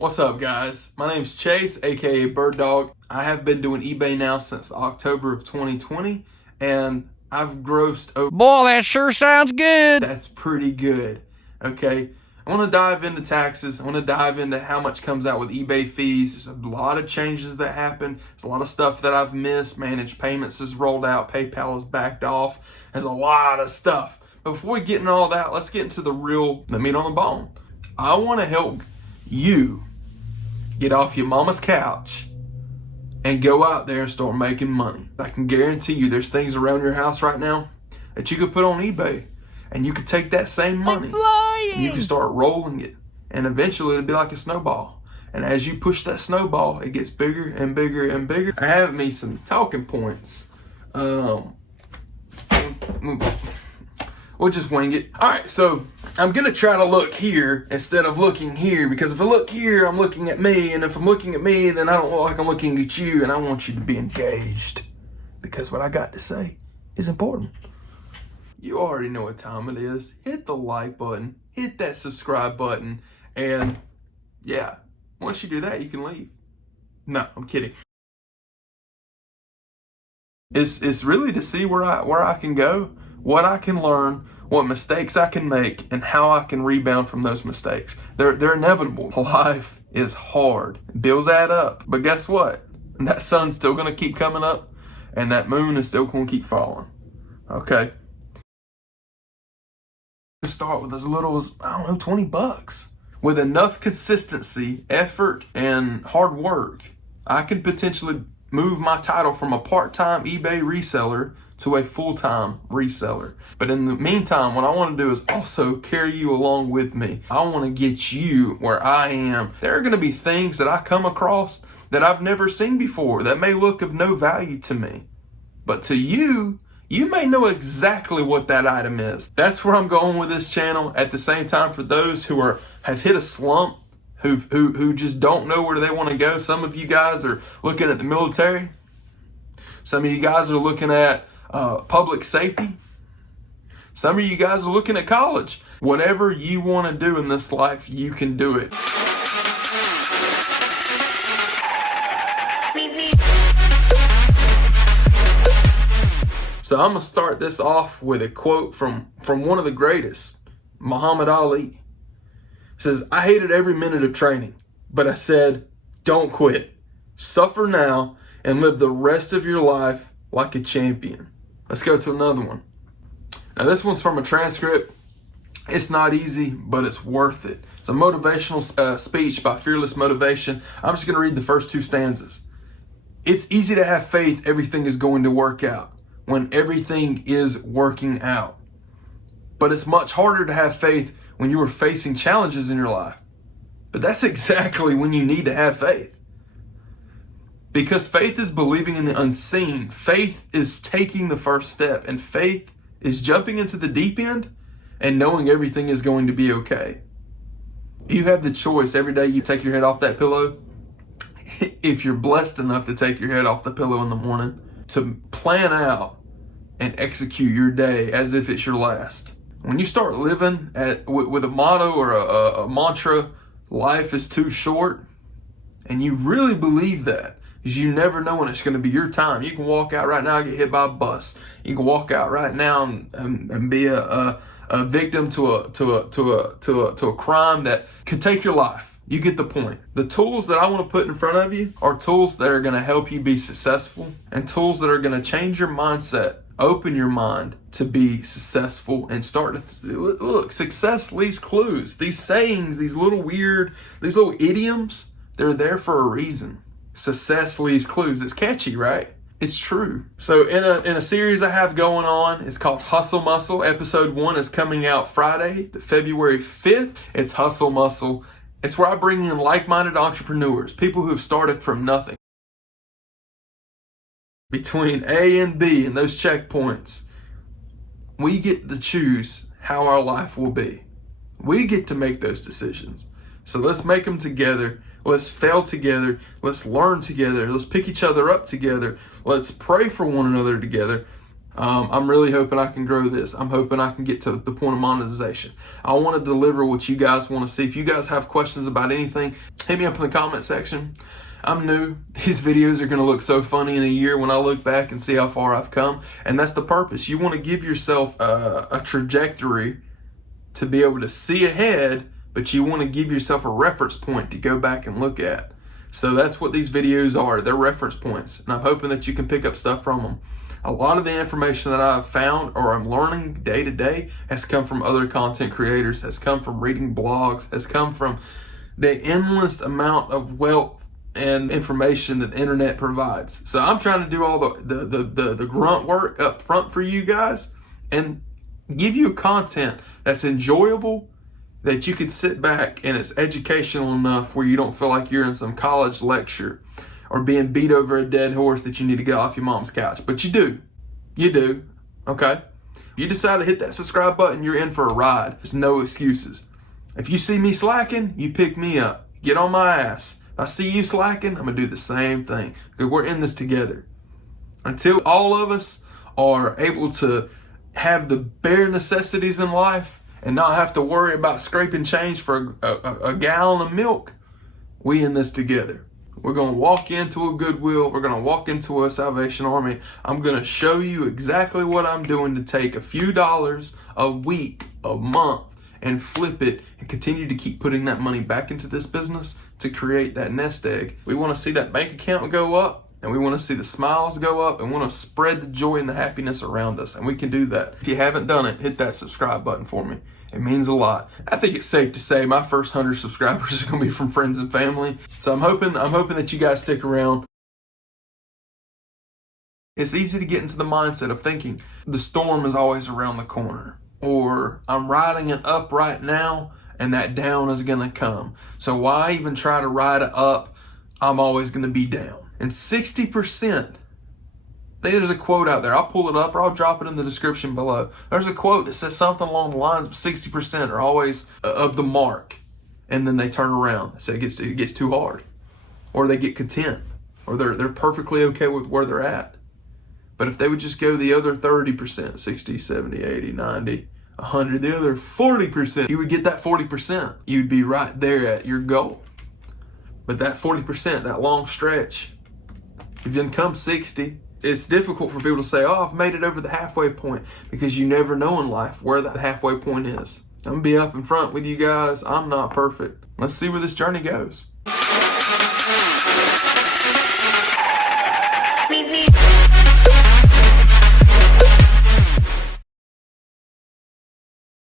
What's up, guys? My name's Chase, aka BirdDog. I have been doing eBay now since October of 2020, and I've grossed over. Boy, that sure sounds good. That's pretty good. Okay, I want to dive into taxes. I want to dive into how much comes out with eBay fees. There's a lot of changes that happen. There's a lot of stuff that I've missed. Managed payments is rolled out. PayPal is backed off. There's a lot of stuff. But before we get into all that, let's get into the meat on the bone. I want to help you get off your mama's couch and go out there and start making money. I can guarantee you there's things around your house right now that you could put on eBay, and you could take that same money and you can start rolling it, and eventually it'll be like a snowball. And as you push that snowball, it gets bigger and bigger and bigger. I have me some talking points. We'll just wing it. All right, so I'm gonna try to look here instead of looking here, because if I look here, I'm looking at me, and if I'm looking at me, then I don't look like I'm looking at you, and I want you to be engaged, because what I got to say is important. You already know what time it is. Hit the like button, hit that subscribe button, and yeah, once you do that, you can leave. No, I'm kidding. It's really to see where I can go, what I can learn, what mistakes I can make, and how I can rebound from those mistakes. They're inevitable. Life is hard. Bills add up. But guess what? That sun's still going to keep coming up, and that moon is still going to keep falling. Okay? Start with as little as, 20 bucks. With enough consistency, effort, and hard work, I can potentially move my title from a part-time eBay reseller to a full-time reseller. But in the meantime, what I want to do is also carry you along with me. I want to get you where I am. There are going to be things that I come across that I've never seen before that may look of no value to me. But to you, you may know exactly what that item is. That's where I'm going with this channel. At the same time, for those who have hit a slump, who just don't know where they want to go. Some of you guys are looking at the military. Some of you guys are looking at public safety. Some of you guys are looking at college. Whatever you want to do in this life, you can do it. So I'm going to start this off with a quote from one of the greatest, Muhammad Ali. It says, "I hated every minute of training, but I said, don't quit. Suffer now and live the rest of your life like a champion." Let's go to another one. Now this one's from a transcript. It's not easy, but it's worth it. It's a motivational speech by Fearless Motivation. I'm just going to read the first two stanzas. "It's easy to have faith everything is going to work out when everything is working out. But it's much harder to have faith when you are facing challenges in your life. But that's exactly when you need to have faith. Because faith is believing in the unseen. Faith is taking the first step. And faith is jumping into the deep end and knowing everything is going to be okay. You have the choice every day you take your head off that pillow. If you're blessed enough to take your head off the pillow in the morning, to plan out and execute your day as if it's your last. When you start living with a motto or a mantra, life is too short, and you really believe that, because you never know when it's going to be your time. You can walk out right now and get hit by a bus. You can walk out right now and be a victim to a crime that could take your life. You get the point. The tools that I want to put in front of you are tools that are going to help you be successful, and tools that are going to change your mindset, open your mind to be successful, and start to look. Success leaves clues. These sayings, these little idioms, they're there for a reason. Success leaves clues. It's catchy, right? It's true. So in a series I have going on, it's called Hustle Muscle. Episode 1 is coming out Friday, February 5th. It's Hustle Muscle. It's where I bring in like-minded entrepreneurs, people who have started from nothing. Between A and B and those checkpoints, we get to choose how our life will be. We get to make those decisions. So let's make them together. Let's fail together. Let's learn together. Let's pick each other up together. Let's pray for one another together. I'm really hoping I can grow this. I'm hoping I can get to the point of monetization. I want to deliver what you guys want to see. If you guys have questions about anything, hit me up in the comment section. I'm new. These videos are going to look so funny in a year when I look back and see how far I've come. And that's the purpose. You want to give yourself a trajectory to be able to see ahead, but you want to give yourself a reference point to go back and look at. So that's what these videos are. They're reference points. And I'm hoping that you can pick up stuff from them. A lot of the information that I've found or I'm learning day to day has come from other content creators, has come from reading blogs, has come from the endless amount of wealth and information that the internet provides. So I'm trying to do all the grunt work up front for you guys and give you content that's enjoyable, that you can sit back and it's educational enough where you don't feel like you're in some college lecture or being beat over a dead horse that you need to get off your mom's couch. But you do, okay? If you decide to hit that subscribe button, you're in for a ride. There's no excuses. If you see me slacking, you pick me up. Get on my ass. If I see you slacking, I'm gonna do the same thing, because we're in this together. Until all of us are able to have the bare necessities in life and not have to worry about scraping change for a gallon of milk, we in this together. We're going to walk into a Goodwill. We're going to walk into a Salvation Army. I'm going to show you exactly what I'm doing to take a few dollars a week, a month, and flip it and continue to keep putting that money back into this business to create that nest egg. We want to see that bank account go up, and we want to see the smiles go up, and we want to spread the joy and the happiness around us, and we can do that. If you haven't done it, hit that subscribe button for me. It means a lot. I think it's safe to say my first 100 subscribers are going to be from friends and family. So I'm hoping that you guys stick around. It's easy to get into the mindset of thinking the storm is always around the corner, or I'm riding it up right now and that down is going to come. So why even try to ride it up? I'm always going to be down. And 60%, there's a quote out there. I'll pull it up or I'll drop it in the description below. There's a quote that says something along the lines of 60% are always of the mark, and then they turn around. So it gets too hard, or they get content, or they're perfectly okay with where they're at. But if they would just go the other 30%, 60, 70, 80, 90, 100, the other 40%, you would get that 40%. You'd be right there at your goal. But that 40%, that long stretch, you've done come 60. It's difficult for people to say, oh, I've made it over the halfway point, because you never know in life where that halfway point is. I'm going to be up in front with you guys. I'm not perfect. Let's see where this journey goes.